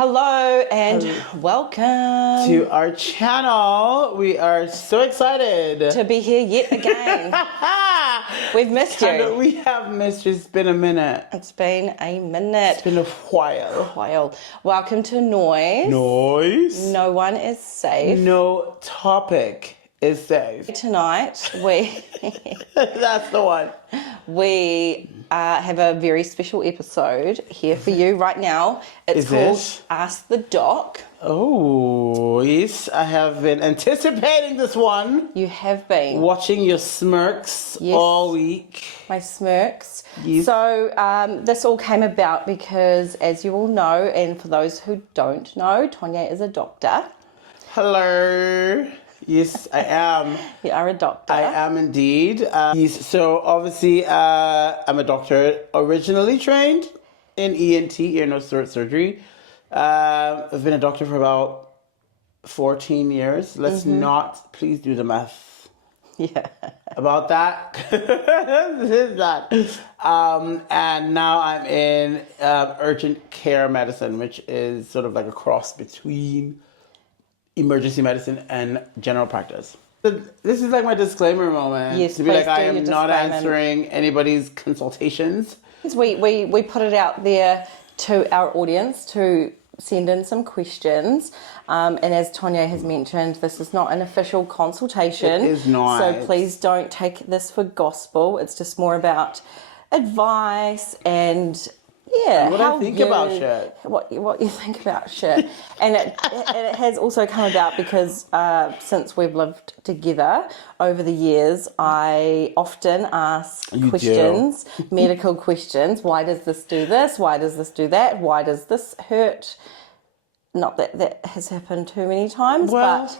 Hello and welcome to our channel. We are so excited to be here yet again. We've missed you. We have missed you. It's been a minute. It's been a minute. It's been a while. Welcome to NOIS. NOIS. No one is safe. No topic is safe. Tonight we That's the one. We have a very special episode here for you right now. It's called Ask the Doc. Oh, yes. I have been anticipating this one. You have been. Watching your smirks all week. My smirks. Yes. So this all came about because, as you all know, and for those who don't know, Tonye is a doctor. Hello. Yes, I am. You are a doctor. I am indeed. Yes, so obviously, I'm a doctor, originally trained in ENT, ear, nose, throat surgery. I've been a doctor for about 14 years. Let's not, please do the math. Yeah. About that. This is that. And now I'm in urgent care medicine, which is sort of like a cross between emergency medicine and general practice. So this is like my disclaimer moment. Yes, to be like, I do am your not disclaimer. answering anybody's consultations. We put it out there to our audience to send in some questions. And as Tonye has mentioned, this is not an official consultation. It is not. So please don't take this for gospel. It's just more about advice and what I think about shit. What you think about shit. And it has also come about because since we've lived together over the years, I often ask questions, medical questions. Why does this do this? Why does this do that? Why does this hurt? Not that has happened too many times, but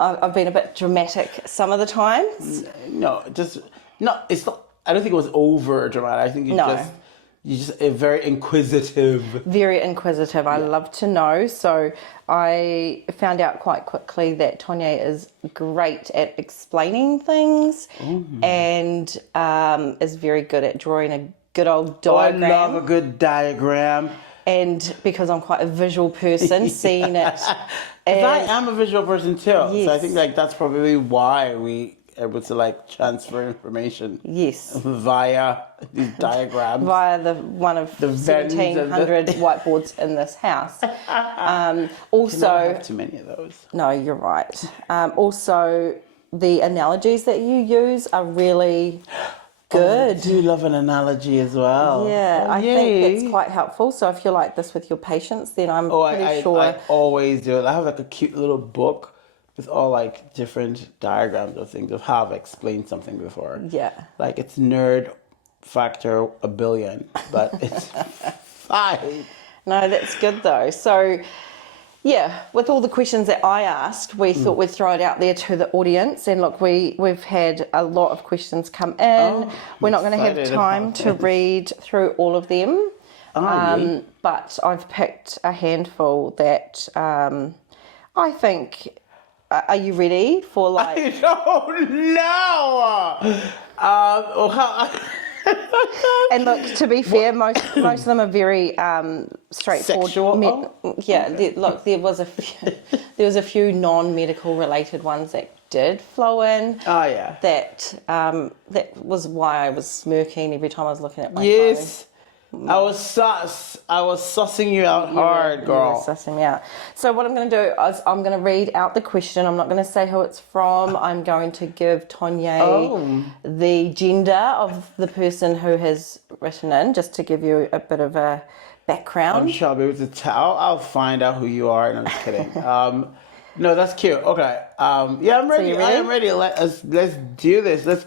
I've been a bit dramatic some of the times. No, it's not. I don't think it was over dramatic. I think you're just very inquisitive. Very inquisitive. I love to know. So I found out quite quickly that Tonye is great at explaining things and is very good at drawing a good old diagram. I love a good diagram. And because I'm quite a visual person, seeing it. Because I am a visual person too. Yes. So I think that's probably why we able to transfer information. Yes. Via these diagrams. Via one of the 1,700 whiteboards in this house. Also, I don't have too many of those. No, you're right. Also, the analogies that you use are really good. I do love an analogy as well. Yeah, I think it's quite helpful. So if you're like this with your patients, then I'm pretty sure. I always do it. I have a cute little book with all different diagrams of things of how I've explained something before. Yeah. It's nerd factor 1 billion, but it's fine. No, that's good though. So, with all the questions that I asked, we thought we'd throw it out there to the audience. And look, we've had a lot of questions come in. We're not going to have time to read through all of them. But I've picked a handful that I think... Are you ready for I don't know. And look, to be fair, most of them are very straightforward. Sexual? There was a few non-medical related ones that did flow in. Oh yeah. That was why I was smirking every time I was looking at my phone. Yes. I was sussing you out hard, girl. You were sussing me out. So what I'm going to do is I'm going to read out the question. I'm not going to say who it's from. I'm going to give Tonye the gender of the person who has written in, just to give you a bit of a background. I'm sure I'll be able to tell. I'll find out who you are. And I'm just kidding. No, that's cute. Okay. I'm ready. So you ready? I am ready. Let's do this. Let's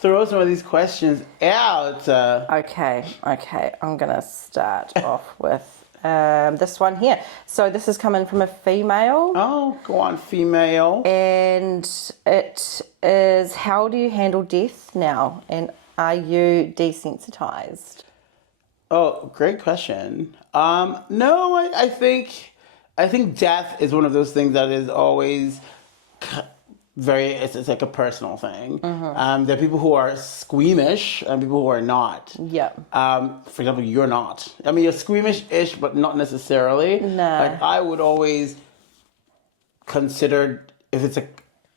throw some of these questions out. Okay. I'm going to start off with this one here. So this is coming from a female. Oh, go on, female. And it is, how do you handle death now? And are you desensitized? Oh, great question. No, I think death is one of those things that is always it's like a personal thing. There are people who are squeamish and people who are not. Yeah. For example, you're not. I mean, you're squeamish-ish, but not necessarily. No. Like, I would always consider if it's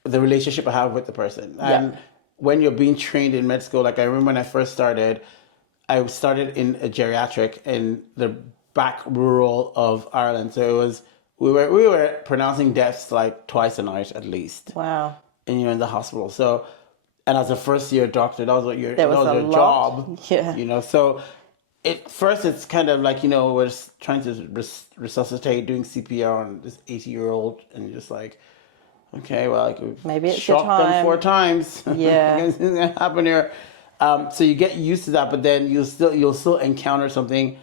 the relationship I have with the person. And when you're being trained in med school, like I remember when I first started, I started in a geriatric in the back rural of Ireland. So it was, we were pronouncing deaths like twice a night at least. Wow. And you're in the hospital. So, and as a first year doctor, that was your lot. job. Yeah. You know, so first it's kind of like, you know, we're just trying to resuscitate, doing CPR on this 80-year-old, and you're just like, okay, well, like maybe it's your shot them time. 4 times. Yeah. It's gonna happen here. So you get used to that, but then you'll still encounter something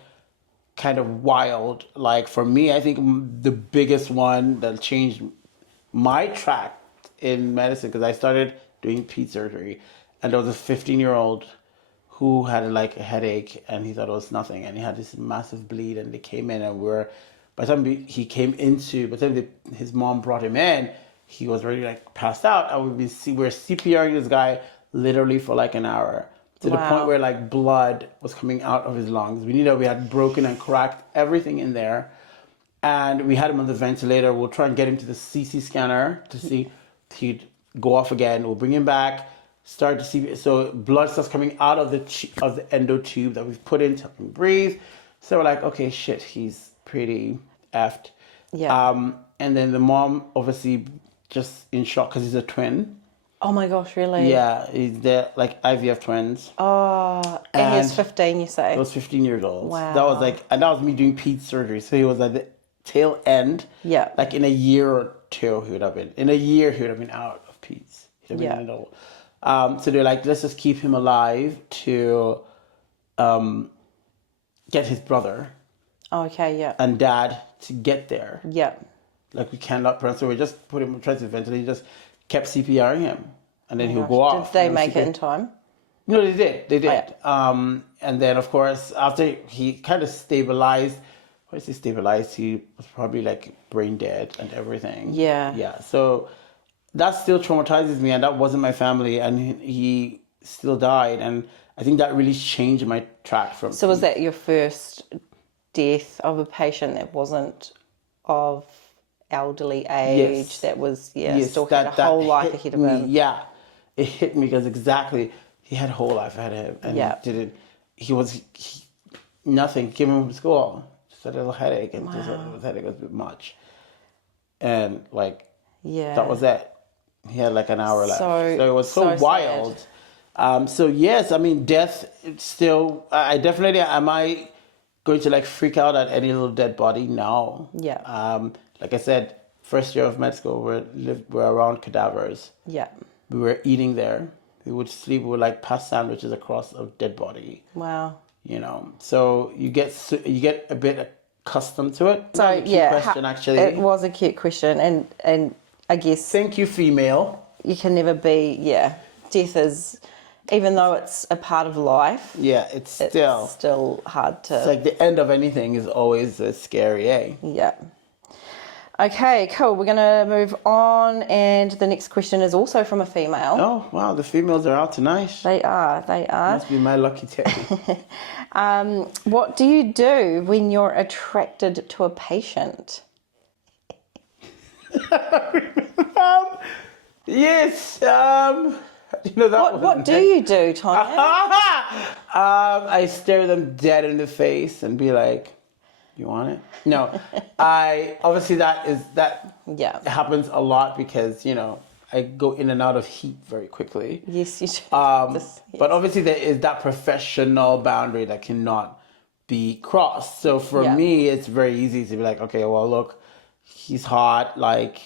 kind of wild. Like for me, I think the biggest one that changed my track in medicine, because I started doing peds surgery, and there was a 15-year-old who had like a headache, and he thought it was nothing, and he had this massive bleed, and they came in, and by the time his mom brought him in, he was already like passed out, and we're CPRing this guy literally for like an hour, to the point where like blood was coming out of his lungs. We had broken and cracked everything in there, and we had him on the ventilator. We'll try and get him to the CT scanner to see if he'd go off again. We'll bring him back, start to see, so blood starts coming out of the endo tube that we've put in to help him breathe. So we're like, okay, shit, he's pretty effed. Yeah. And then the mom obviously just in shock because he's a twin. Oh my gosh, really? Yeah, they're like IVF twins. Oh, and he's 15, you say? He was 15 years old. Wow. That was me doing peds surgery. So he was at the tail end. Yeah. Like in a year or two, he would have been out of peds. He'd have been an adult. So they're like, let's just keep him alive to get his brother. Okay, yeah. And dad to get there. Yeah. Like we cannot, so we just put him, tried to ventilate, just kept CPRing him. And then he'll go off. Did they make it in time? No, they did. They did. Oh, yeah. And then, of course, after he kind of stabilized, once he stabilized, he was probably like brain dead and everything. Yeah. Yeah. So that still traumatizes me, and that wasn't my family, and he still died. And I think that really changed my track from. So was that your first death of a patient that wasn't of elderly age? Yes. That was, Yes, still had a whole life ahead of him. Yeah. It hit me because exactly, he had a whole life ahead of him. And nothing, came home from school, just a little headache, and his headache was a bit much. And like, that was it. He had like an hour left. So it was so wild. So yes, I mean, death still, am I going to like freak out at any little dead body? No. Yeah. Like I said, first year of med school, we're around cadavers. Yeah. We were eating there. We would sleep. We would like pass sandwiches across a dead body. Wow. You know, so you get a bit accustomed to it. So Question actually. It was a cute question, and I guess. Thank you, female. You can never be. Yeah. Death is, even though it's a part of life. Yeah, it's still hard to. It's like the end of anything is always scary, eh? Yeah. Okay, cool. We're going to move on, and the next question is also from a female. Oh, wow, the females are out tonight. They are. Must be my lucky day. What do you do when you're attracted to a patient? Yes. What do you do, Tonye? I stare them dead in the face and be like, "You want it?" No, obviously that happens a lot because I go in and out of heat very quickly. Yes, you do. But obviously there is that professional boundary that cannot be crossed. So for me, it's very easy to be like, okay, well, look, he's hot, like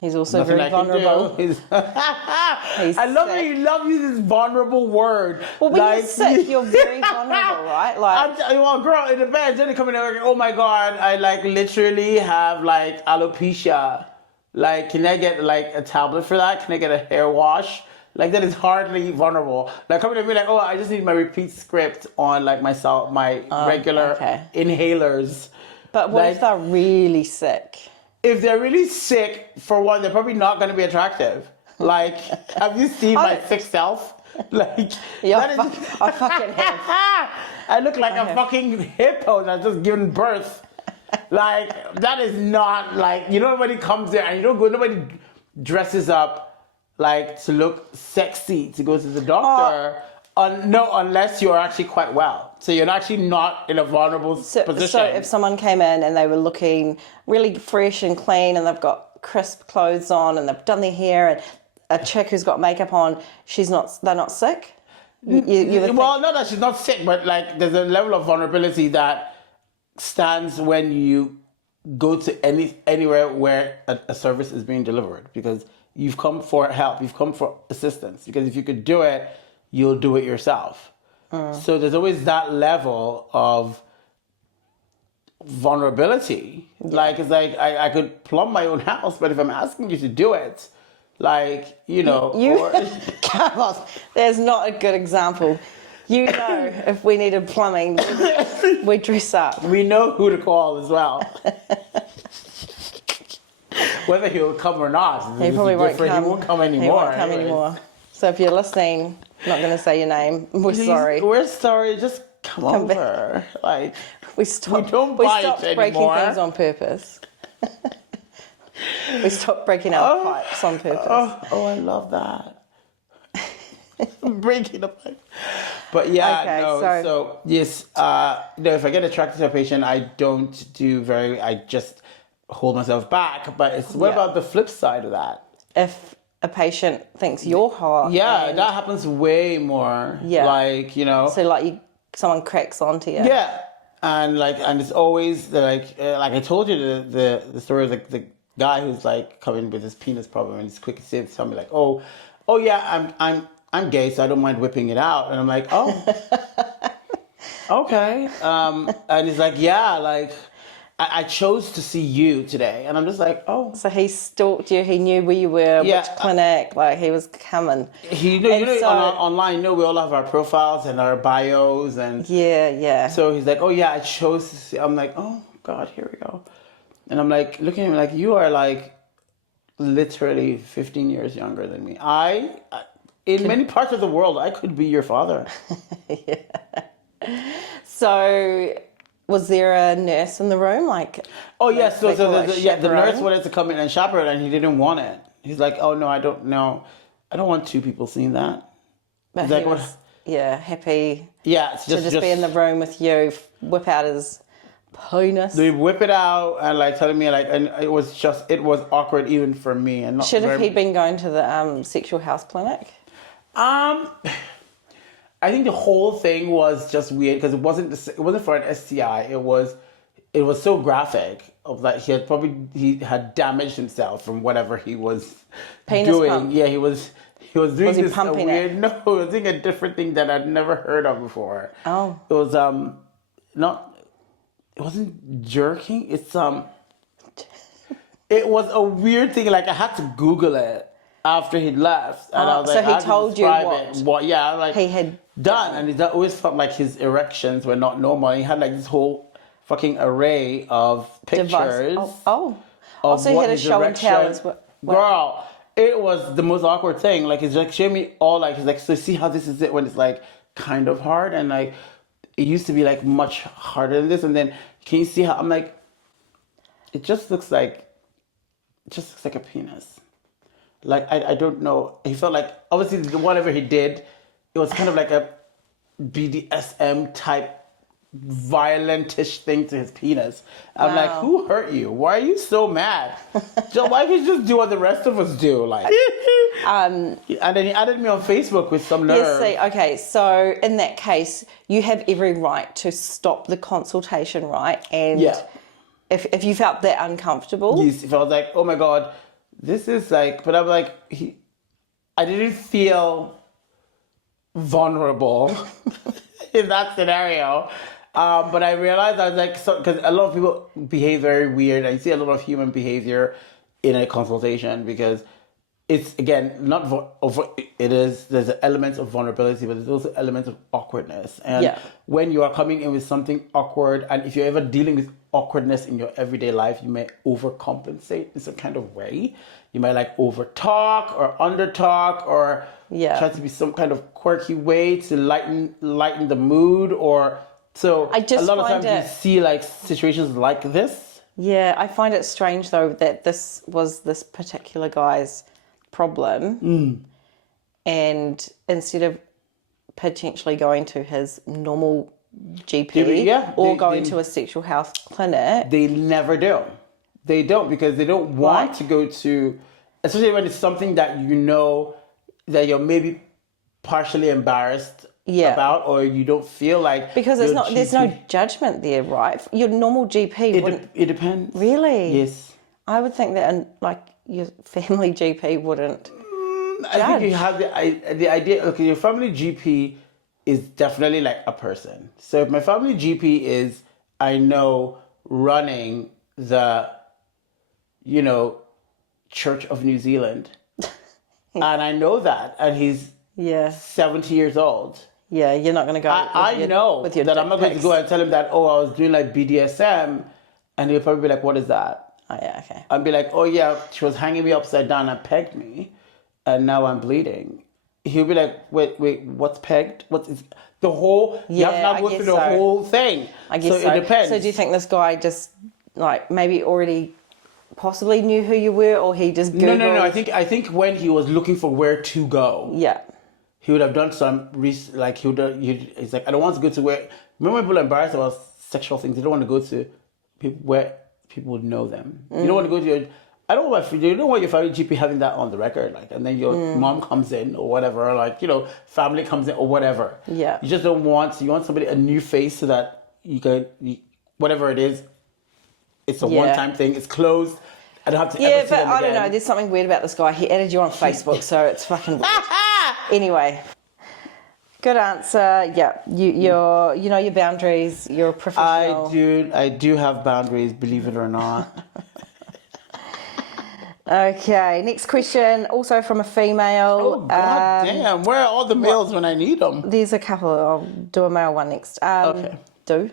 He's also very vulnerable. I love that you use this vulnerable word. Well, when you're sick, you're very vulnerable, right? Well, girl, it depends. Then they come in and like, oh my God, I like literally have like alopecia. Like, can I get like a tablet for that? Can I get a hair wash? Like, that is hardly vulnerable. Like, coming to me like, oh, I just need my repeat script on like my regular inhalers. But what if they're really sick? if they're really sick, for one, they're probably not going to be attractive. Like, have you seen my sick self? Like, Yeah, that is I fucking have. I look like a fucking hippo that's just given birth. Like, that is not like, nobody comes there and you don't go, nobody dresses up like to look sexy to go to the doctor. No, unless you're actually quite well. So you're actually not in a vulnerable position. So if someone came in and they were looking really fresh and clean and they've got crisp clothes on and they've done their hair, and a chick who's got makeup on, they're not sick? Well, not that she's not sick, but like there's a level of vulnerability that stands when you go to anywhere where a service is being delivered, because you've come for help, you've come for assistance, because if you could do it, you'll do it yourself. So there's always that level of vulnerability. Like, it's like I could plumb my own house, but if I'm asking you to do it, like, come on, there's not a good example. If we needed plumbing, we dress up. We know who to call as well. Whether he'll come or not. He probably won't come. He won't come anymore. He won't come anymore. So if you're listening, I'm not going to say your name. We're sorry. We're sorry. Just come over. Like, we don't bite stopped anymore. Breaking things on purpose. We stopped breaking our pipes on purpose. I love that. Breaking the pipe. But yeah, okay, so yes, if I get attracted to a patient, I just hold myself back. But what about the flip side of that? If a patient thinks you're hot. Yeah, that happens way more. Yeah. Like, So like someone cracks onto you. Yeah. And it's always like I told you the story of the guy who's like coming with his penis problem, and he's quick to tell me like, oh yeah, I'm gay, so I don't mind whipping it out. And I'm like, oh, okay. And he's like, yeah, like I chose to see you today. And I'm just like, oh. So he stalked you, he knew where you were, which clinic, like he was coming. Online, we all have our profiles and our bios. And yeah. So he's like, oh yeah, I chose to see. I'm like, oh God, here we go. And I'm like, looking at him like, you are like literally 15 years younger than me. In many parts of the world, I could be your father. Yeah. So, was there a nurse in the room? Oh, yes. So the nurse wanted to come in and chaperone, and he didn't want it. He's like, oh, no, I don't know. I don't want two people seeing that. But he's he like, was, happy to just be in the room with you, whip out his penis. They whip it out and like telling me and it was awkward even for me. And should have he been going to the sexual health clinic? I think the whole thing was just weird because it wasn't for an STI. It was so graphic of that he had damaged himself from whatever he was doing. Pump. Yeah, he was doing this pumping weird. it? No, he was doing a different thing that I'd never heard of before. Oh, it was it wasn't jerking. It was a weird thing. Like I had to Google it after he left, and I was like, so he told you what? Yeah, like he had done, and it always felt like his erections were not normal. He had like this whole fucking array of pictures. So he had a show and tell as well. Girl, it was the most awkward thing. Like he's like showing me all like he's like, so see how this is it when it's like kind of hard, and like it used to be like much harder than this, and then can you see how I'm like, it just looks like a penis. Like I don't know. He felt like obviously whatever he did, it was kind of like a BDSM type violentish thing to his penis. I'm like, who hurt you? Why are you so mad? Why can't you just do what the rest of us do? Like, and then he added me on Facebook with some nerve. Yes, okay. So in that case, you have every right to stop the consultation, right? And if you felt that uncomfortable, yes, if I was like, oh my God, this is like, but I'm like, I didn't feel vulnerable in that scenario. But I realized I was like, because a lot of people behave very weird. I see a lot of human behavior in a consultation because it's again not there's elements of vulnerability, but there's also elements of awkwardness. And when you are coming in with something awkward, and if you're ever dealing with awkwardness in your everyday life, you may overcompensate in some kind of way. You might like over talk or under talk or try to be some kind of quirky way to lighten the mood, or so I just a lot of find times you see like situations like this. Yeah, I find it strange though that this was this particular guy's problem, and instead of potentially going to his normal GP or going to a sexual health clinic, they never do. They don't, because they don't want to go to, especially when it's something that you know that you're maybe partially embarrassed about, or you don't feel like, because it's not. There's no judgment there, right? Your normal GP wouldn't. It depends. Really? Yes. I would think that, like, your family GP wouldn't. I think you have the idea. Okay, your family GP is definitely like a person. So if my family GP is, I know, running the, Church of New Zealand, and I know that, and he's 70 years old. Yeah, you're not going to go. I know that I'm not going to go and tell him that, I was doing like BDSM, and he'll probably be like, what is that? Oh, yeah, okay. I'd be like, oh yeah, she was hanging me upside down and pegged me, and now I'm bleeding. He'll be like, wait, what's pegged? What is the whole? You have to now go through the whole thing. I guess so. It depends. So do you think this guy just like maybe already possibly knew who you were, or he just Googled? No. I think when he was looking for where to go, he would have done some research. Like he's like, I don't want to go to where. Remember when people are embarrassed about sexual things, they don't want to go to people where people would know them. You don't want to go to your. I don't want you don't want your family GP having that on the record, like, and then your mom comes in or whatever, like, family comes in or whatever. Yeah. You just don't want. You want somebody, a new face, so that you can whatever it is. It's a one-time thing. It's closed. I don't have to. Yeah, but I don't know. There's something weird about this guy. He added you on Facebook, so it's fucking weird. Anyway, good answer. Yeah, you know your boundaries. You're a professional. I do have boundaries, believe it or not. Okay, next question, also from a female. Oh, God damn. Where are all the males when I need them? There's a couple. I'll do a male one next. Okay. You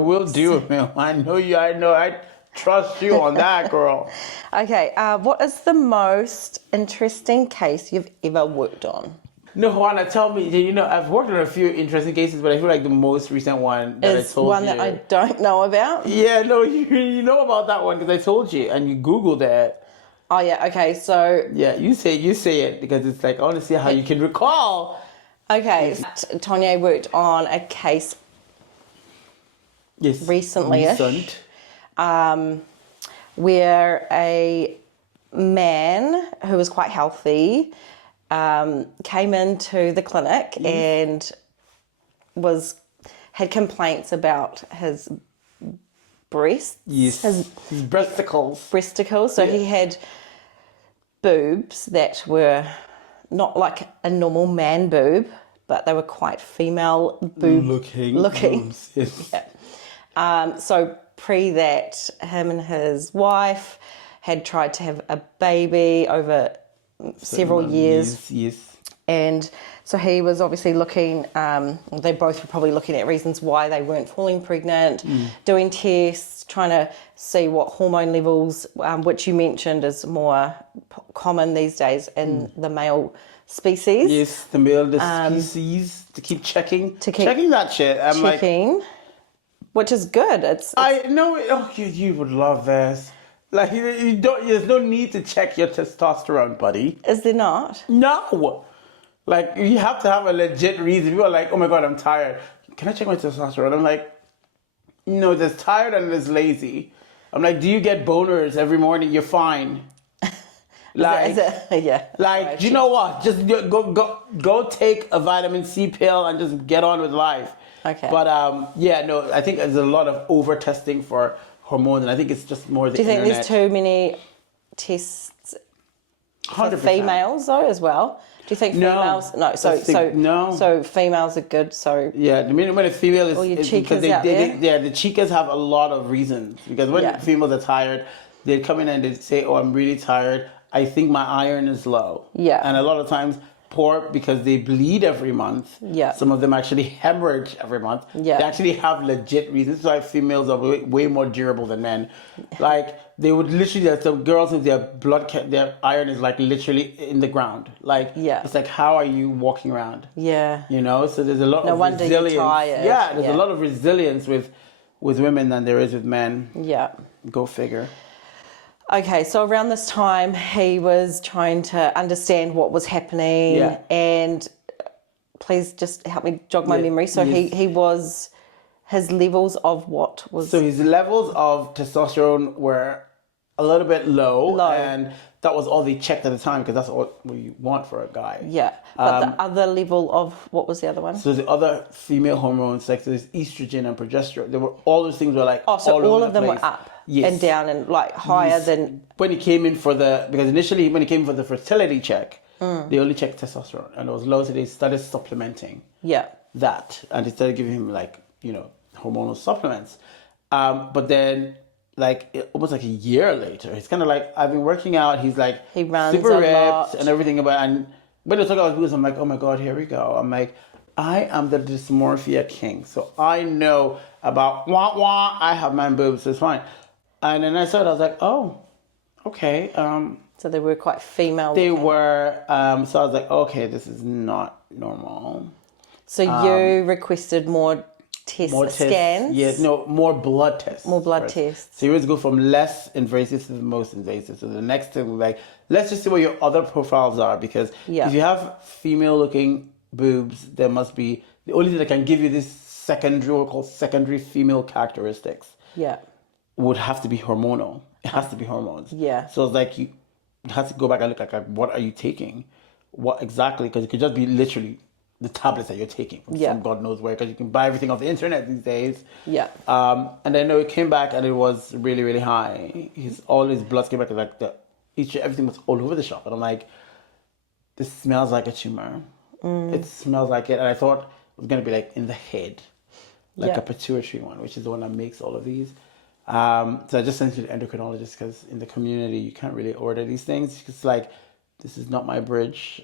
will do a male. I know you. I trust you on that, girl. Okay, what is the most interesting case you've ever worked on? No, Hoana, tell me. I've worked on a few interesting cases, but I feel like the most recent one that I told you. One that I don't know about? Yeah, no, you know about that one because I told you and you Googled it. Oh, yeah, okay, so... Yeah, you say it because it's like, I want to see how you can recall. Okay, Tonye worked on a case recently-ish, where a man who was quite healthy came into the clinic and had complaints about his breasts. Yes, his breasticles. So he had boobs that were not like a normal man boob, but they were quite female boob looking. Boobs, yes. Yeah. So pre that, him and his wife had tried to have a baby over several years. Yes. And so he was obviously looking, they both were probably looking at reasons why they weren't falling pregnant, doing tests, trying to see what hormone levels, which you mentioned is more common these days in the male species. Yes, the male species, to keep checking that shit. Which is good. I know. Oh, you would love this. Like, you don't. There's no need to check your testosterone, buddy. Is there not? No. Like, you have to have a legit reason. People are like, oh my God, I'm tired. Can I check my testosterone? I'm like, no, there's tired and there's lazy. I'm like, do you get boners every morning? You're fine. Like, do you know what? Just go take a vitamin C pill and just get on with life. Okay. But I think there's a lot of over testing for hormones, and I think it's just more the internet. Do you think there's too many tests for 100%. Females though as well? Do you think females? No. So females are good. So yeah, the minute when a female is, all your because chicas out there. the chicas have a lot of reasons, because when females are tired, they come in and they say, "Oh, I'm really tired. I think my iron is low. Yeah. And a lot of times, because they bleed every month. Yeah. Some of them actually hemorrhage every month. Yeah. They actually have legit reasons. This is why females are way more durable than men. Like, they would literally, there's some girls with their iron is like literally in the ground. Like, it's like, how are you walking around? Yeah. You know, so there's a lot No of wonder resilience. you're tired. Yeah, there's a lot of resilience with women than there is with men. Yeah. Go figure. Okay, so around this time, he was trying to understand what was happening, and please just help me jog my memory. So his levels of what was... So his levels of testosterone were a little bit low. And that was all they checked at the time, because that's what you want for a guy. Yeah, but the other level of... What was the other one? So the other female hormones, like there's estrogen and progesterone, all those things were like so all of them were up and down and like higher than... When he came in because initially when he came for the fertility check, they only checked testosterone and it was low, so they started supplementing that. And they started giving him like, hormonal supplements. But then almost like a year later, he's kind of like, I've been working out. He's like he runs super a ripped lot. and everything. And when they talk about boobs, I'm like, oh my God, here we go. I'm like, I am the dysmorphia king. So I know about I have man boobs, so it's fine. And then I was like, oh, okay. So they were quite female. They were. So I was like, okay, this is not normal. So you requested more scans? Yes, no, more blood tests. More blood tests. So you always go from less invasive to the most invasive. So the next thing, let's just see what your other profiles are, because if you have female-looking boobs, there must be the only thing that can give you this secondary female characteristics. Yeah. Would have to be hormonal. It has to be hormones. Yeah. So it's like you have to go back and look at what are you taking? What exactly? Because it could just be literally the tablets that you're taking from God knows where, because you can buy everything off the internet these days. Yeah. And I know it came back and it was really, really high. All his blood came back and everything was all over the shop. And I'm like, this smells like a tumor. It smells like it. And I thought it was going to be like in the head, like a pituitary one, which is the one that makes all of these. So I just sent it to the endocrinologist, because in the community you can't really order these things. It's like, this is not my bridge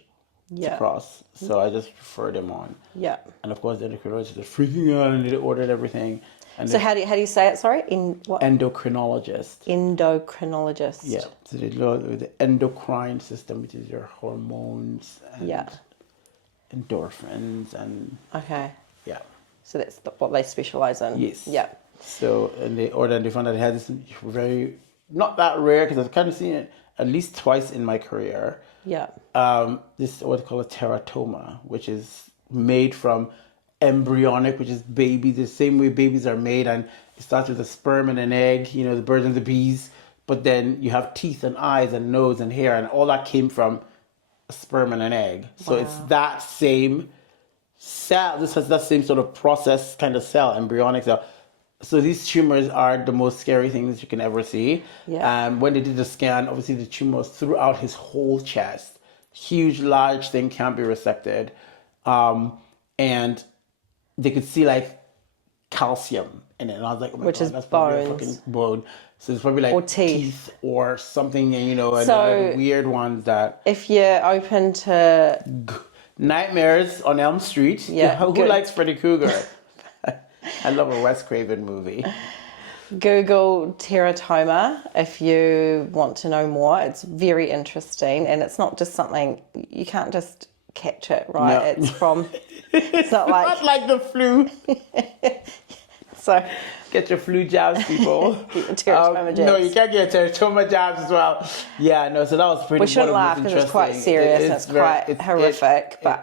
to cross. So I just referred him on. Yeah. And of course the endocrinologist is freaking out and they ordered everything. And so how do you say it? Sorry, endocrinologist. Endocrinologist. Yeah. So they look at the endocrine system, which is your hormones and endorphins and. Okay. Yeah. So that's what they specialize in. Yes. Yeah. So, and they ordered and they found that they had this very, not that rare, because I've kind of seen it at least twice in my career. Yeah. This is what they call a teratoma, which is made from embryonic, which is baby, the same way babies are made. And it starts with a sperm and an egg, the birds and the bees. But then you have teeth and eyes and nose and hair, and all that came from a sperm and an egg. So it's that same cell. This has that same sort of process kind of cell, embryonic cell. So these tumors are the most scary things you can ever see. Yeah. When they did the scan, obviously the tumor was throughout his whole chest. Huge, large thing, can't be resected. And they could see like calcium in it. And I was like, oh my God, that's probably a fucking bone. So it's probably like or teeth or something, and so like weird ones that. If you're open to Nightmares on Elm Street. Who likes Freddy Krueger? I love a Wes Craven movie. Google teratoma if you want to know more. It's very interesting, and it's not just something you can't just catch it, right? No. It's from. It's not like not like the flu. So get your flu jabs, people. Get your teratoma jabs. No, you can't get teratoma jabs as well. Yeah, no. So that was pretty. We shouldn't laugh because it's quite serious and it's quite horrific, but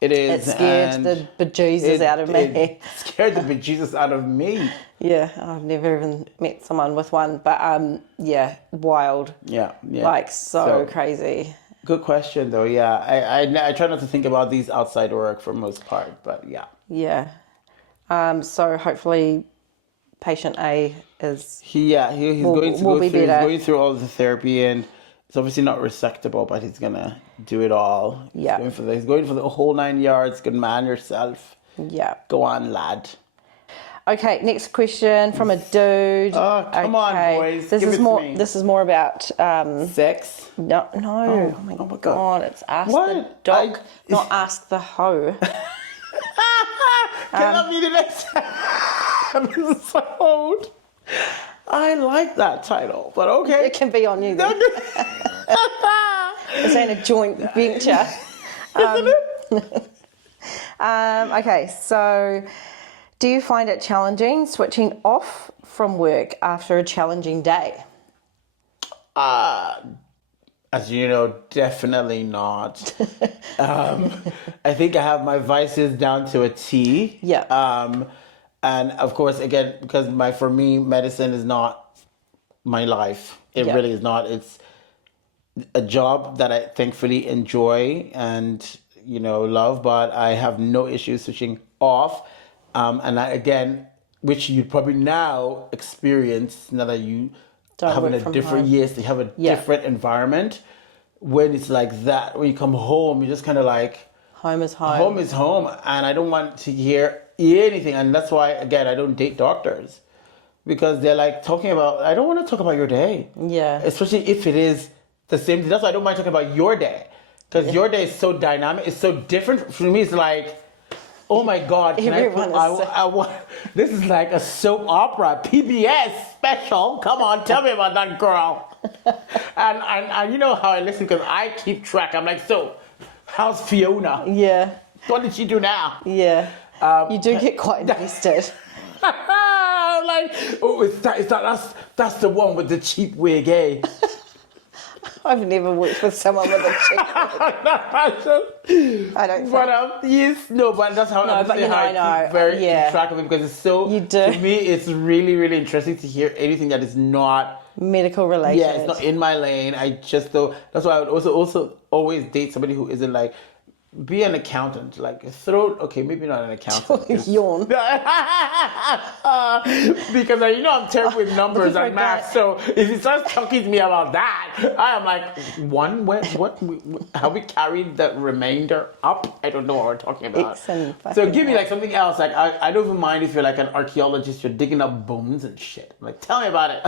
it is. It scared the bejesus out of me. It scared the bejesus out of me. Yeah, I've never even met someone with one, but wild. Yeah. Like so crazy. Good question, though. Yeah, I try not to think about these outside work for most part, but yeah. Yeah. So hopefully, patient A is. He's going through all the therapy, and it's obviously not resectable, but he's gonna do it all. Yeah. He's going for the whole 9 yards. Good man yourself. Yeah. Go on, lad. Okay, next question from a dude. Oh, come on, boys. This Give is it more. to me. This is more about. Sex? No. Oh my god! It's ask the dog, not ask the hoe. Can that be the next episode? I like that title, but okay. It can be on you then. This ain't a joint venture. Isn't it? Okay, so do you find it challenging switching off from work after a challenging day? As you know, definitely not. I think I have my vices down to a T. Yeah. And of course, again, because for me, medicine is not my life. It really is not. It's a job that I thankfully enjoy and, love, but I have no issues switching off. Again, which you probably now experience now that you having a different you have a different environment. When it's like that, when you come home, you're just kind of like, home is home. Home is home, and I don't want to hear anything. And that's why, again, I don't date doctors, because they're like talking about. I don't want to talk about your day. Yeah. Especially if it is the same. That's why I don't mind talking about your day, because your day is so dynamic. It's so different. For me, it's like, oh my God! I want. This is like a soap opera, PBS special. Come on, tell me about that girl. and you know how I listen, because I keep track. I'm like, so how's Fiona? Yeah. What did she do now? Yeah. You do get quite invested. I'm like, oh, that's the one with the cheap wig, eh? I've never worked with someone with a cheap wig. I don't think. But but that's how I keep track of it, because it's so. You do. To me, it's really, really interesting to hear anything that is not medical related. Yeah, it's not in my lane. I just though. That's why I would also always date somebody who isn't like. Be an accountant, like okay, maybe not an accountant. Yawn. Because I'm terrible with numbers and math. So if he starts talking to me about that, I am like, how we carried the remainder up? I don't know what we're talking about. So give me like something else. Like I don't even mind if you're like an archaeologist, you're digging up bones and shit. I'm like, tell me about it.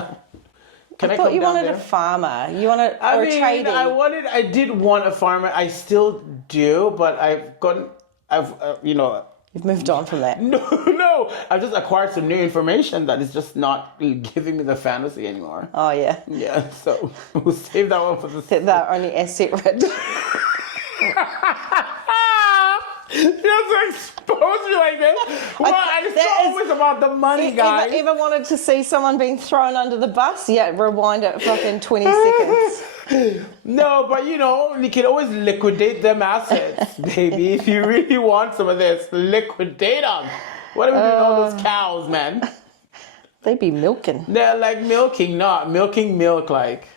I thought you wanted a farmer. You wanted or a tradie. I did want a farmer. I still do, but You've moved on from that. No. I've just acquired some new information that is just not giving me the fantasy anymore. Oh yeah. Yeah. So we'll save that one for the. That only asset rich. You have to expose me like this. Well, it's always about the money, guys. Ever wanted to see someone being thrown under the bus? Yeah, rewind it fucking 20 seconds. No, but you can always liquidate them assets, baby. If you really want some of this, liquidate them. What are we doing all those cows, man? They be milking. They're like milking milk, like.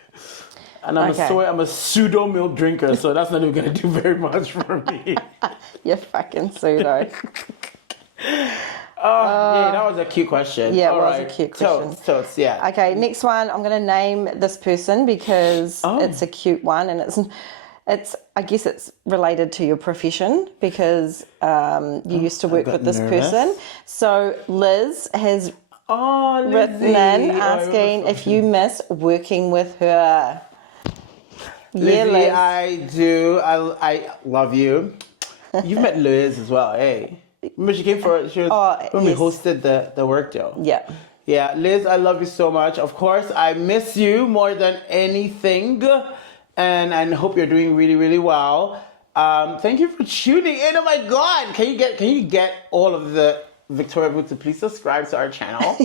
And I'm a pseudo milk drinker, so that's not even gonna do very much for me. You're fucking pseudo. Yeah, that was a cute question. Yeah, it was a cute question. Totes, yeah. Okay, next one. I'm gonna name this person because it's a cute one, and it's I guess it's related to your profession because you used to work with this person. So Liz has written in asking if you miss working with her. Lizzie, Liz. I do. I love you. You've met Liz as well, eh? Remember she came when we hosted the work deal. Yeah. Yeah, Liz, I love you so much. Of course, I miss you more than anything. And I hope you're doing really, really well. Thank you for tuning in. Oh my God. Can you get all of the Victoria Boots to please subscribe to our channel?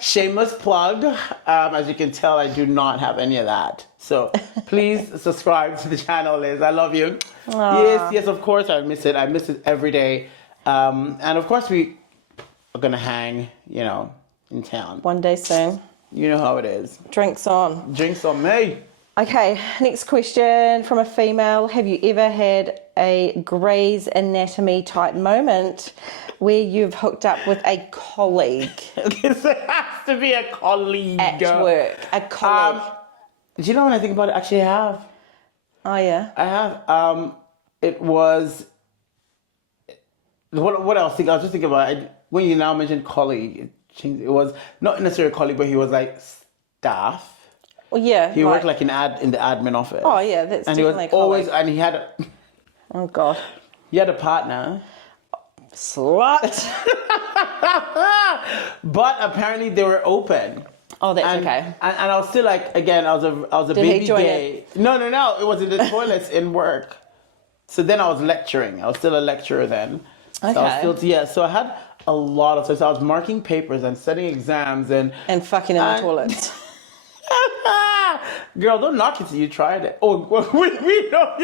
Shameless plug. As you can tell, I do not have any of that. So please subscribe to the channel, Liz. I love you. Aww. Yes, of course I miss it. I miss it every day. And of course we are going to hang, in town. One day soon. You know how it is. Drinks on. Drinks on me. Okay, next question from a female. Have you ever had a Grey's Anatomy type moment where you've hooked up with a colleague? This has to be a colleague. At work. A colleague. Do you know when I think about it? Actually, I have. Oh, yeah? I have. It was... What else? I was just thinking about it. when you now mentioned colleague, it changed. It was not necessarily a colleague, but he was like staff. Well, yeah. He worked like in the admin office. Oh, yeah, that's and he was definitely a colleague. always, and he had Oh, God. a partner. Slut. But apparently they were open. Oh, that's okay. And I was still like, again, I was a Did he baby join gay. No. It was in the toilets in work. So then I was lecturing. I was still a lecturer then. Okay. So I was still, so I had a lot of, so I was marking papers and setting exams and fucking in the toilets. Girl, don't knock it till you tried it. Oh, we know.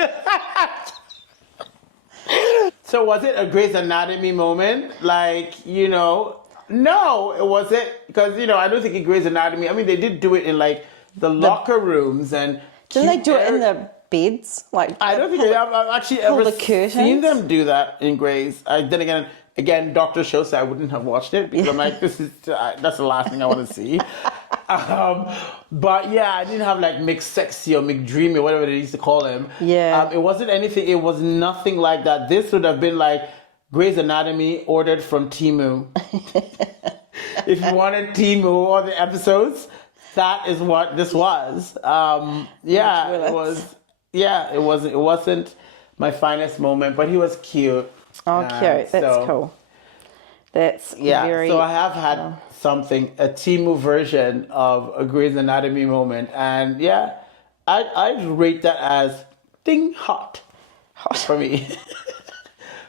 So was it a Grey's Anatomy moment? Like, no, it wasn't. Because, I don't think in Grey's Anatomy, I mean, they did do it in like the locker rooms and... Didn't they do it in the beds? Like, I don't think I've actually ever seen them do that in Grey's. Then again, Dr. Show said I wouldn't have watched it because I'm like, that's the last thing I want to see. But yeah, I didn't have like McSexy or McDreamy or whatever they used to call him. Yeah. It wasn't anything. It was nothing like that. This would have been like Grey's Anatomy ordered from Temu. If you wanted Temu or the episodes, that is what this was. It was. Yeah, it wasn't my finest moment, but he was cute. Oh, cute. That's cool. That's very... So I have had a Temu version of a Grey's Anatomy moment. And yeah, I'd rate that as ding hot for me.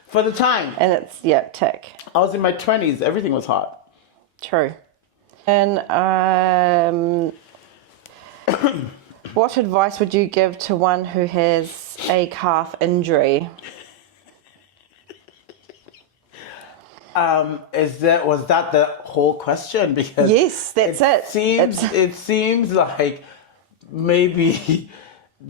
For the time. And it's, tick. I was in my 20s. Everything was hot. True. And what advice would you give to one who has a calf injury? Was that the whole question? Because yes, that's it. It seems like maybe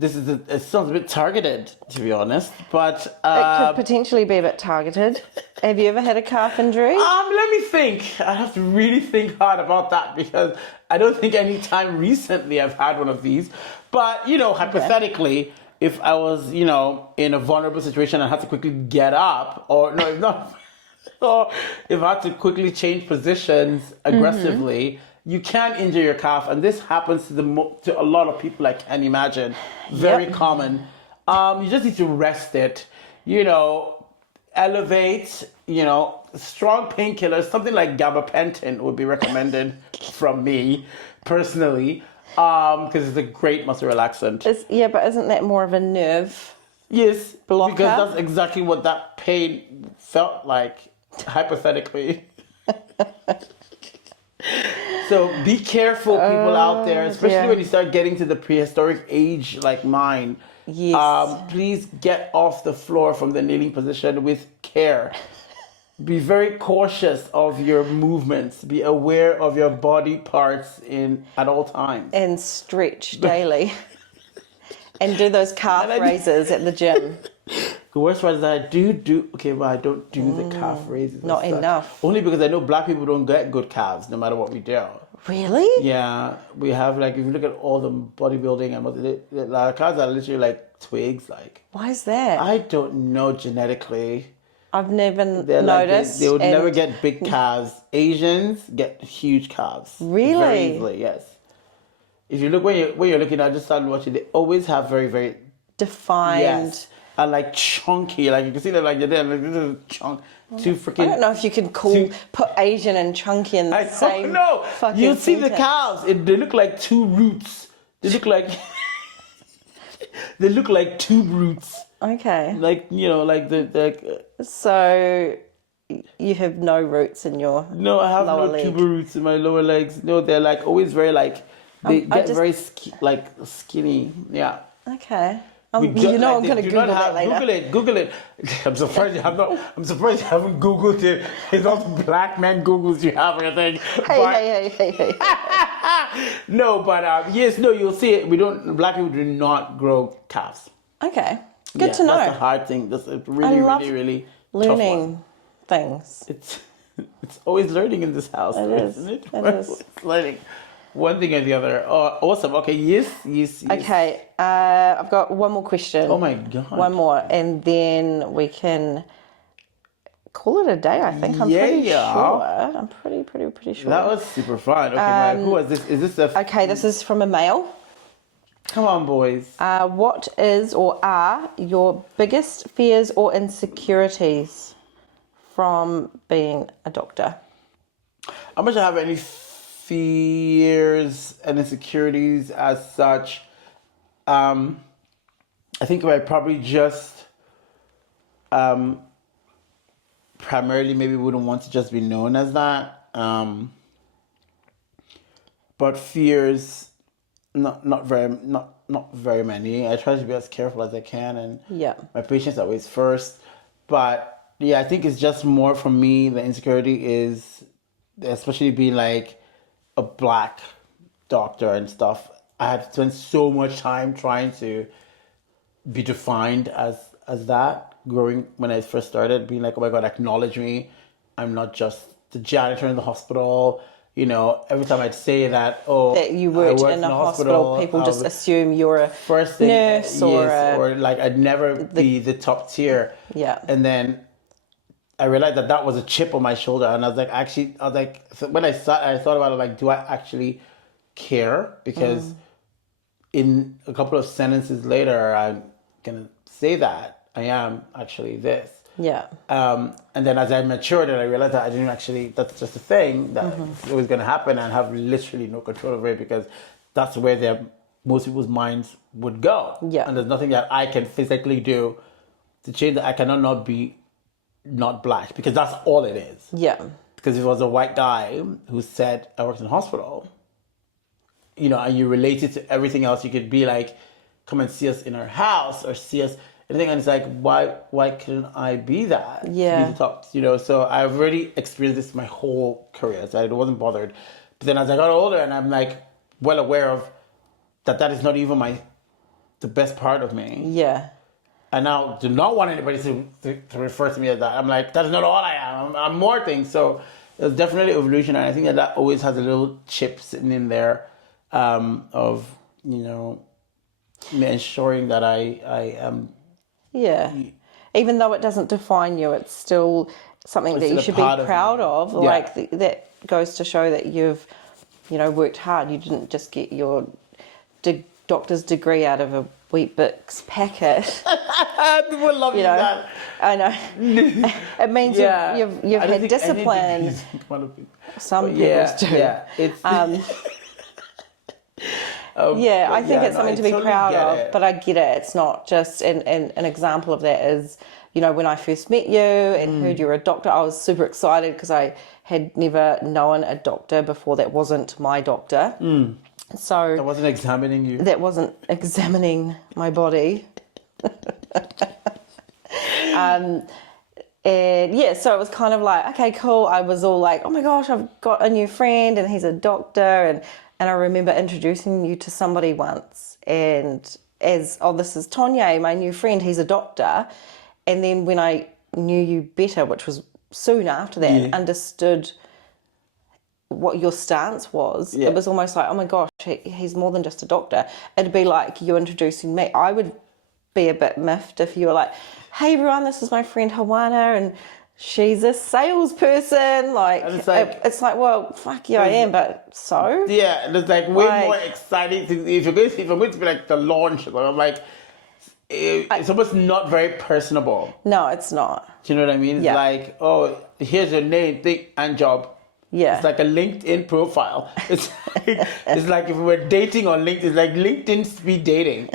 it sounds a bit targeted, to be honest. But it could potentially be a bit targeted. Have you ever had a calf injury? Let me think. I have to really think hard about that because I don't think any time recently I've had one of these. But hypothetically, if I was in a vulnerable situation and had to quickly get up, or no, if not. Or if I had to quickly change positions aggressively, you can injure your calf, and this happens to a lot of people. I can imagine, very common. You just need to rest it. Elevate. Strong painkillers. Something like gabapentin would be recommended from me personally, because it's a great muscle relaxant. But isn't that more of a nerve? Yes, blocker? Because that's exactly what that pain felt like. Hypothetically. So be careful, people out there, especially when you start getting to the prehistoric age like mine. Yes. Please get off the floor from the kneeling position with care. Be very cautious of your movements. Be aware of your body parts at all times. And stretch daily. And do those calf raises at the gym. The worst part is that I do okay, but I don't do the calf raises. Not enough. Only because I know black people don't get good calves no matter what we do. Really? Yeah. We have if you look at all the bodybuilding and the calves are literally like twigs. Why is that? I don't know genetically. I've never noticed. They would never get big calves. Asians get huge calves. Really? Very easily, yes. If you look when you're looking, I just started watching. They always have very, very defined. Yes. And chunky, you can see them they're there, this is chunk, too freaking. I don't know if you can put Asian and chunky in the same. No, you see sentence. the calves. They look like two roots. They look like tube roots. Okay. So you have no roots in your No, I have lower no leg. tuber roots in my lower legs. No, they're always very they get very skinny. Yeah. Okay. I'm going to Google that later. Google it. I'm surprised you haven't Googled it. It's all the black man Googles you have, I think. Hey. No, but you'll see it. Black people do not grow calves. Okay. Good to know. That's a hard thing. That's a really, really, really learning tough things. It's always learning in this house, isn't it? It's learning. One thing or the other. Oh, awesome. Okay, yes. Okay, I've got one more question. Oh my God. One more, and then we can call it a day, I think. I'm pretty sure. I'm pretty sure. That was super fun. Okay, who was this? Is this a... Okay, this is from a male. Come on, boys. What is or are your biggest fears or insecurities from being a doctor? I'm not sure I have any fears and insecurities as such. I think I probably just primarily maybe wouldn't want to just be known as that. But fears, not very many. I try to be as careful as I can, and my patients are always first. But yeah, I think it's just more for me. The insecurity is, especially being like a Black doctor and stuff. I had spent so much time trying to be defined as that. Growing when I first started, being like, oh my God, acknowledge me. I'm not just the janitor in the hospital. You know, every time I'd say that, that you worked in a hospital, people just assume you're a nurse or like I'd never be the top tier. Yeah. And then I realized that was a chip on my shoulder, and I was like, so when I thought about it, like, do I actually care? Because in a couple of sentences later, I'm gonna say that I am actually this. Yeah. And then as I matured and I realized that I didn't actually, that's just a thing that it was going to happen, and have literally no control over it, because that's where most people's minds would go. Yeah. And there's nothing that I can physically do to change that. I cannot not be not Black, because that's all it is. Yeah. Because if it was a white guy who said, I worked in a hospital, you know, and you relate it to everything else, you could be like, come and see us in our house or see us. And it's like, why couldn't I be that? Yeah. Be the top, you know? So I've already experienced this my whole career, so I wasn't bothered. But then as I got older, and I'm like well aware of that is not even the best part of me. Yeah. I now do not want anybody to refer to me as that. I'm like, that's not all I am. I'm more things. So there's definitely evolution, and I think that always has a little chip sitting in there of, you know, ensuring that I am. Yeah. Even though it doesn't define you, it's still something that you should be proud of. Like that goes to show that you've, you know, worked hard. You didn't just get your doctor's degree out of a Weet-Bix packet. People love you know, that. I know. It means you've had discipline. Some people do. Yeah. It's I think it's something to be proud of, but I get it. It's not just an example of that is, you know, when I first met you and heard you were a doctor, I was super excited because I had never known a doctor before that wasn't my doctor. So that wasn't examining you. That wasn't examining my body. And so it was kind of like, okay, cool. I was all like, oh my gosh, I've got a new friend and he's a doctor. And I remember introducing you to somebody once, and this is Tonye, my new friend, he's a doctor. And then when I knew you better, which was soon after that, and understood what your stance was, it was almost like, oh my gosh, he's more than just a doctor. It'd be like you introducing me. I would be a bit miffed if you were like, hey everyone, this is my friend Hoana, and she's a salesperson. Like, it's like, well, fuck yeah, I am, but so? Yeah, and it's like way more exciting. If I'm going to be like the launch, I'm like, it's almost not very personable. No, it's not. Do you know what I mean? It's like, oh, here's your name, thing, and job. Yeah. It's like a LinkedIn profile. It's like if we were dating on LinkedIn, it's like LinkedIn speed dating.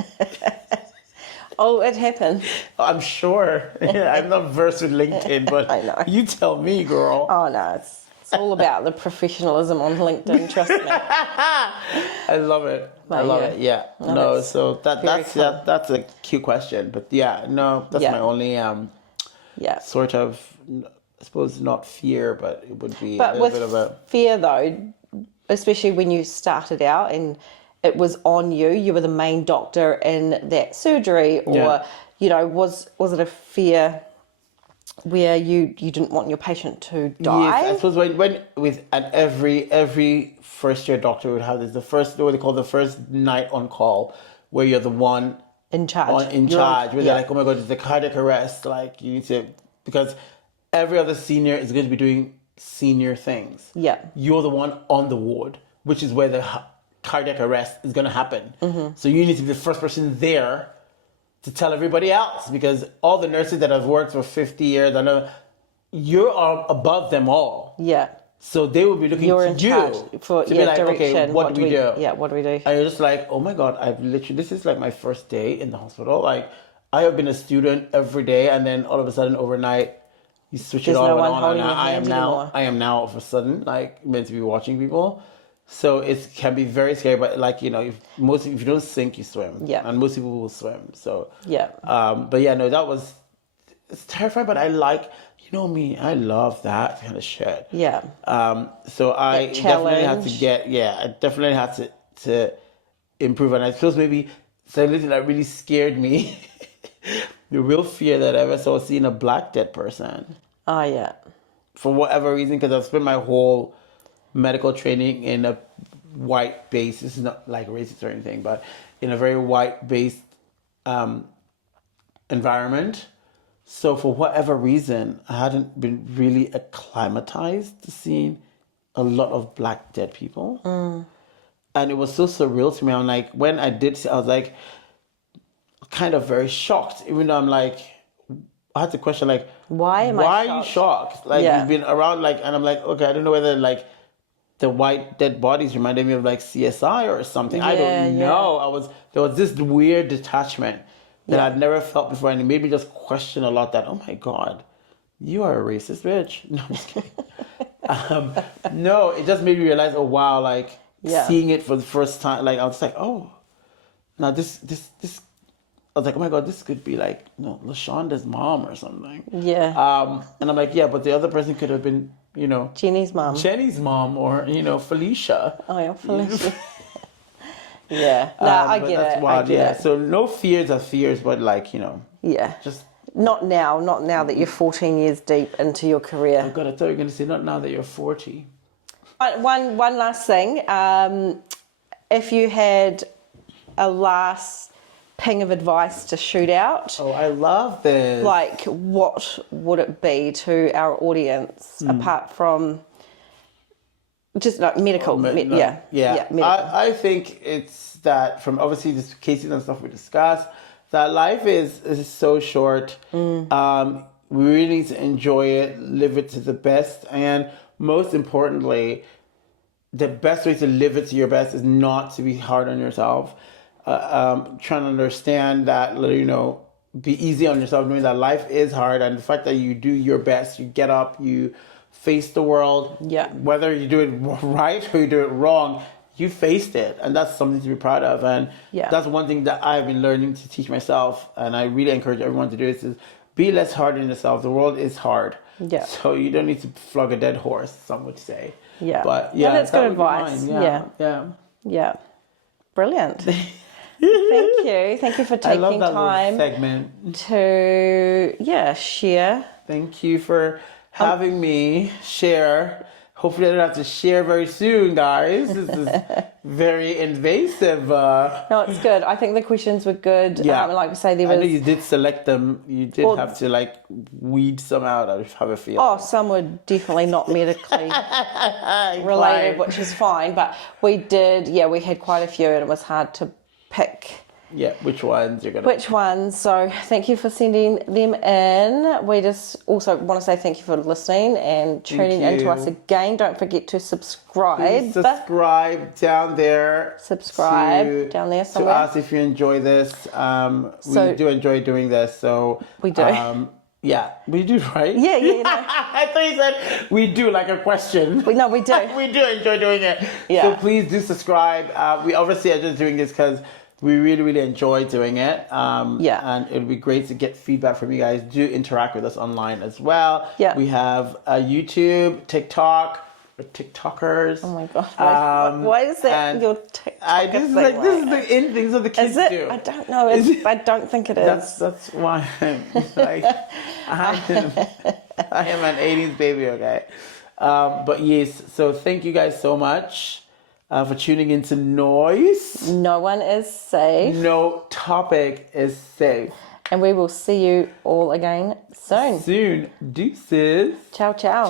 Oh, it happens. I'm sure. I'm not versed with LinkedIn, but I know. You tell me, girl. Oh, no, it's all about the professionalism on LinkedIn, trust me. I love it. I love it. Yeah. No, so that's a cute question. But that's my only sort of, I suppose, not fear, but it would be a little bit of a fear, though, especially when you started out and it was on you were the main doctor in that surgery, or you know, was it a fear where you didn't want your patient to die? Yes, I suppose when with every first year doctor would have this, what they call the first night on call, where you're the one in charge, where they're like, oh my God, it's a cardiac arrest, like you need to, because every other senior is going to be doing senior things. Yeah. You're the one on the ward, which is where the cardiac arrest is going to happen. So you need to be the first person there to tell everybody else, because all the nurses that have worked for 50 years, I know you're above them all. Yeah. So they will be looking You're to in you charge for to be like, okay, direction. what do we do? Yeah, what do we do? And you're just like, oh my God, this is like my first day in the hospital. Like, I have been a student every day, and then all of a sudden overnight, you switch There's it on no and one on. holding And your I am hand now, anymore. I am now all of a sudden like meant to be watching people. So it can be very scary, but like, you know, if you don't sink, you swim. Yeah. And most people will swim. So Yeah. but yeah, no, it's terrifying, but I like, you know me, I love that kind of shit. Yeah. So I definitely had to challenge. I definitely had to improve. And I suppose maybe something that really scared me, the real fear that I ever saw was seeing a black dead person. Oh, yeah. For whatever reason, because I've spent my whole medical training in a white base. This is not like racist or anything, but in a very white based environment. So for whatever reason, I hadn't been really acclimatized to seeing a lot of black dead people. And it was so surreal to me. I'm like, when I did see, I was like, kind of very shocked, even though I'm like, I had to question, like, Why are you shocked? Like, Yeah. you've been around, like, and I'm like, okay, I don't know whether, like, the white dead bodies reminded me of, like, CSI or something. I don't know. There was this weird detachment that I'd never felt before, and it made me just question a lot that, oh my God, you are a racist bitch. No, I'm just kidding. No, it just made me realize, oh wow, like, seeing it for the first time, like, I was like, oh, now this, I was like, oh my God, this could be like, LaShonda's mom or something. Yeah. And I'm like, yeah, but the other person could have been, Jenny's mom. Jenny's mom, or, Felicia. Oh, yeah, Felicia. Yeah. No, I get that's it. wild, I get it. So no fears are fears, but like, Yeah. just... Not now that you're 14 years deep into your career. Oh God, I thought you were going to say not now that you're 40. One last thing. If you had a last ping of advice to shoot out, Oh, I love this. like what would it be to our audience apart from just like medical? Medical. I think it's that from obviously the cases and stuff we discussed, that life is so short. We really need to enjoy it, live it to the best, and most importantly, the best way to live it to your best is not to be hard on yourself. Trying to understand that, be easy on yourself, knowing that life is hard, and the fact that you do your best, you get up, you face the world. Yeah. Whether you do it right or you do it wrong, you faced it, and that's something to be proud of. And that's one thing that I've been learning to teach myself, and I really encourage everyone to do is be less hard on yourself. The world is hard. Yeah. So you don't need to flog a dead horse, some would say. Yeah. But yeah, that's that good would be advice. mine. Yeah. Brilliant. Thank you for taking I love that time little segment. to share. Thank you for having me share. Hopefully I don't have to share very soon, guys. This is very invasive. No, it's good. I think the questions were good. Yeah. Like we say, there I was... know you did select them. You did have to weed some out. I have a feeling. Oh, some were definitely not medically related, which is fine. But we did, we had quite a few, and it was hard to pick. Yeah, which ones you're gonna... Which ones? So thank you for sending them in. We just also want to say thank you for listening and tuning into us again. Don't forget to subscribe. Please subscribe down there. Subscribe down there somewhere. To us if you enjoy this. We do enjoy doing this. So we do. Yeah, we do, right? Yeah. I thought you said we do, like a question. No, we do. We do enjoy doing it. Yeah. So please do subscribe. We obviously are just doing this because we really, really enjoy doing it. And it would be great to get feedback from you guys. Do interact with us online as well. Yeah. We have YouTube, TikTok. We're TikTokers. Oh my God. Why is that your TikTok? This is the in things that the kids do. I don't know. I don't think it is. That's why I'm like, I am an 80s baby, okay? But yes, so thank you guys so much for tuning into NOIS. No one is safe. No topic is safe. And we will see you all again soon. Soon. Deuces. Ciao, ciao.